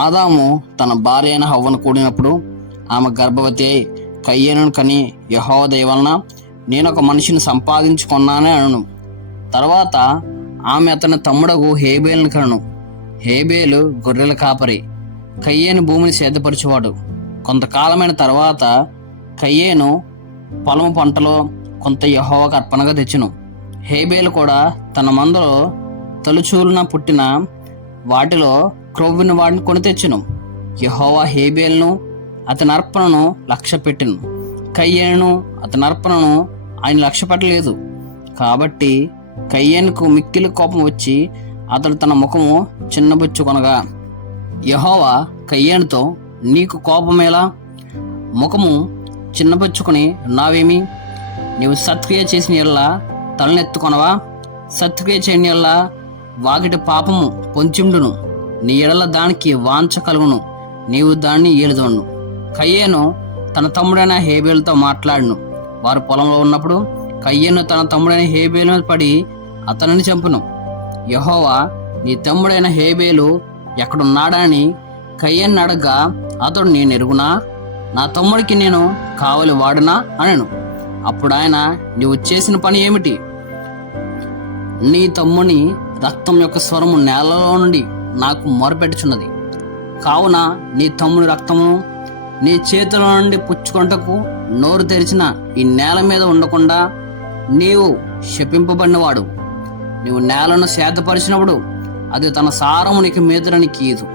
ఆదాము తన భార్య అయిన హవ్వను కూడినప్పుడు ఆమె గర్భవతి అయి కయ్యేనును కని యెహోవా దయ వలన నేను ఒక మనిషిని సంపాదించుకున్నానే అనను. తర్వాత ఆమె అతని తమ్ముడగు హేబేలును కనను. హేబేలు గొర్రెల కాపరి, కయ్యేను భూమిని సేదపరచువాడు. కొంతకాలమైన తర్వాత కయ్యేను పొలము పంటలో కొంత యెహోవాకు అర్పణగా తెచ్చును. హేబేలు కూడా తన మందలో తొలిచూలున పుట్టిన వాటిలో క్రొవ్విన వాటిని కొని తెచ్చును. యెహోవా హేబేలును అతని అర్పణను లక్ష్య పెట్టెను, కయ్యేను అతని అర్పణను ఆయన లక్ష్య పెట్టలేదు. కాబట్టి కయ్యేనుకు మిక్కిలి కోపం వచ్చి అతడు తన ముఖము చిన్నబుచ్చుకొనగా యెహోవా కయ్యేనుతో, నీకు కోపమేలా? ముఖము చిన్నబుచ్చుకొని నావేమి? నీవు సత్క్రియ చేసిన ఎల్లా తలనెత్తుకొనవా? సత్క్రియ చేయని ఎల్లా వాకిటి పాపము పొంచిండును. నీ ఎడల దానికి వాంఛ కలుగును, నీవు దాన్ని ఏలుదోను. కయ్యేను తన తమ్ముడైన హేబేలుతో మాట్లాడును. వారు పొలంలో ఉన్నప్పుడు కయ్యేను తన తమ్ముడైన హేబేలు పడి అతనిని చంపును. యెహోవా, నీ తమ్ముడైన హేబేలు ఎక్కడున్నాడని కయ్యేను అడగ్గా అతడు, నేను ఎరుగునా? నా తమ్ముడికి నేను కావలి వాడునా అనెను. అప్పుడు ఆయన, నీవు చేసిన పని ఏమిటి? నీ తమ్ముని రక్తం యొక్క స్వరము నేలలో నుండి నాకు మొరపెట్టుచున్నది. కావున నీ తమ్ముని రక్తమును నీ చేతుల నుండి పుచ్చుకొంటకు నోరు తెరిచిన ఈ నేల మీద ఉండకుండా నీవు శపింపబడినవాడు. నీవు నేలను సేదపరిచినప్పుడు అది తన సారము నీకు మీదరని కీదు.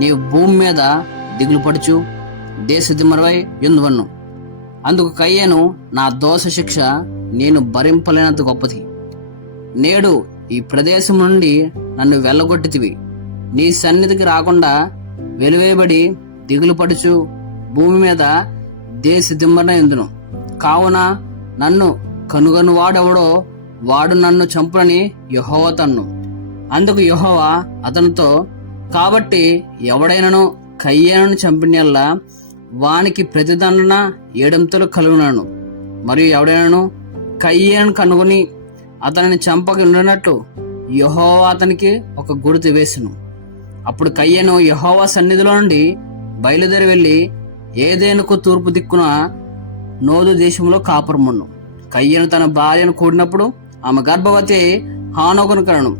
నీవు భూమి మీద దిగులు పడుచు దేశదిమ్మరవై ఎందువన్ను. అందుకు కయ్యేను, నా దోష శిక్ష నేను భరింపలేనంత గొప్పది. నేడు ఈ ప్రదేశం నుండి నన్ను వెళ్ళగొట్టితివి. నీ సన్నిధికి రాకుండా వెలువేయబడి దిగులు పడుచు భూమి మీద దేశదిమ్మరన ఎందును. కావున నన్ను కనుగొను వాడెవడో వాడు నన్ను చంపునని యెహోవా తన్ను. అందుకు యెహోవా అతనితో, కాబట్టి ఎవడైనను కయ్యేనును చంపినల్లా వానికి ప్రతిదండన 7 కలుగునను. మరియు ఎవడైనను కయ్యేను కనుగొని అతనిని చంపక ఉండినట్లు యెహోవా అతనికి ఒక గుర్తు వేసును. అప్పుడు కయ్యేను యెహోవా సన్నిధిలో నుండి బయలుదేరి వెళ్ళి ఏదేనుకు తూర్పు దిక్కున నోదు దేశంలో కాపురమును. కయ్యేను తన భార్యను కూడినప్పుడు ఆమె గర్భవతి హానోకును కనను.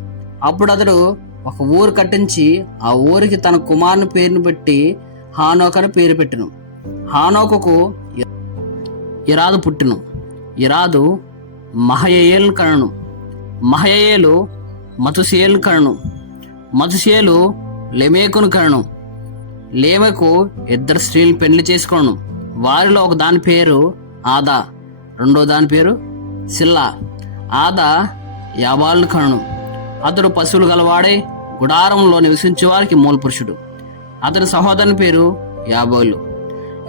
అప్పుడు అతడు ఒక ఊరు కట్టించి ఆ ఊరికి తన కుమారుని పేరును పెట్టి హానోకు అని పేరు పెట్టెను. హానోకుకు ఇరాదు పుట్టెను. ఇరాదు మహయయేలు కనను. మహయయేలు మతుషియేలు కనను. మతుషియేలు లెమేకును కనను. లేమెకు 2 స్త్రీలు పెళ్లి చేసుకొను. వారిలో ఒక దాని పేరు ఆదా, రెండో దాని పేరు సిల్లా. ఆదా యాబాలును కనను. అతడు పశువులు గలవాడై గుడారంలో నివసించే వారికి మూలపురుషుడు. అతని సహోదరుని పేరు యాబోలు.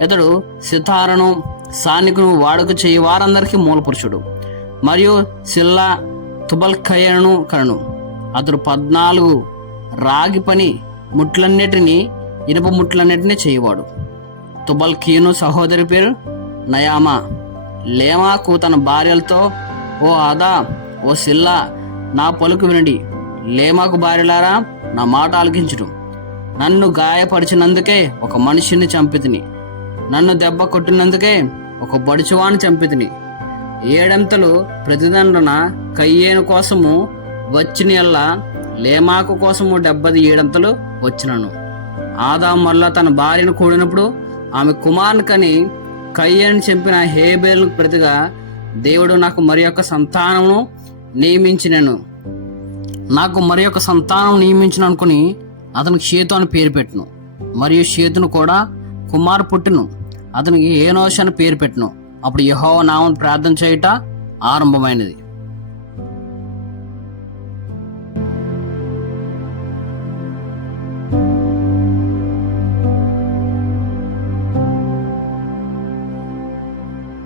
ఇతడు సితారను సానికును వాడుక చేయి వారందరికీ మూలపురుషుడు. మరియు సిల్లా తుబల్కయను కనను. అతడు 14 రాగి పని ముట్లన్నిటినీ ఇనుప ముట్లన్నిటినీ చేయవాడు. తుబల్కీయును సహోదరి పేరు నయామా. లేమాకు తన భార్యలతో, ఓ ఆదా, ఓ సిల్లా, నా పలుకు వినండి. లేమాకు భార్యలారా, నా మాట ఆలకించుడు. నన్ను గాయపరిచినందుకే ఒక మనిషిని చంపితిని. నన్ను దెబ్బ కొట్టినందుకే ఒక బడుచువాణ్ణి చంపితిని. 7 ప్రతిదండన కయ్యేను కోసము వచ్చిన ఎల్లా లేమాకు కోసము 77 వచ్చినను. ఆదా మళ్ళా తన భార్యను కూడినప్పుడు ఆమె కుమారుని కని కయ్యేను చంపిన హేబేలుకు ప్రతిగా దేవుడు నాకు మరి యొక్క సంతానమును నియమించినను. నాకు మరి యొక్క సంతానం నియమించిన అనుకుని అతనికి షేతు అని పేరు పెట్టును. మరియు షేతును కూడా కుమారు పుట్టును. అతనికి ఏనోష్ అని పేరు పెట్టును. అప్పుడు యెహోవా నామమున ప్రార్థన చేయుట ఆరంభమైనది.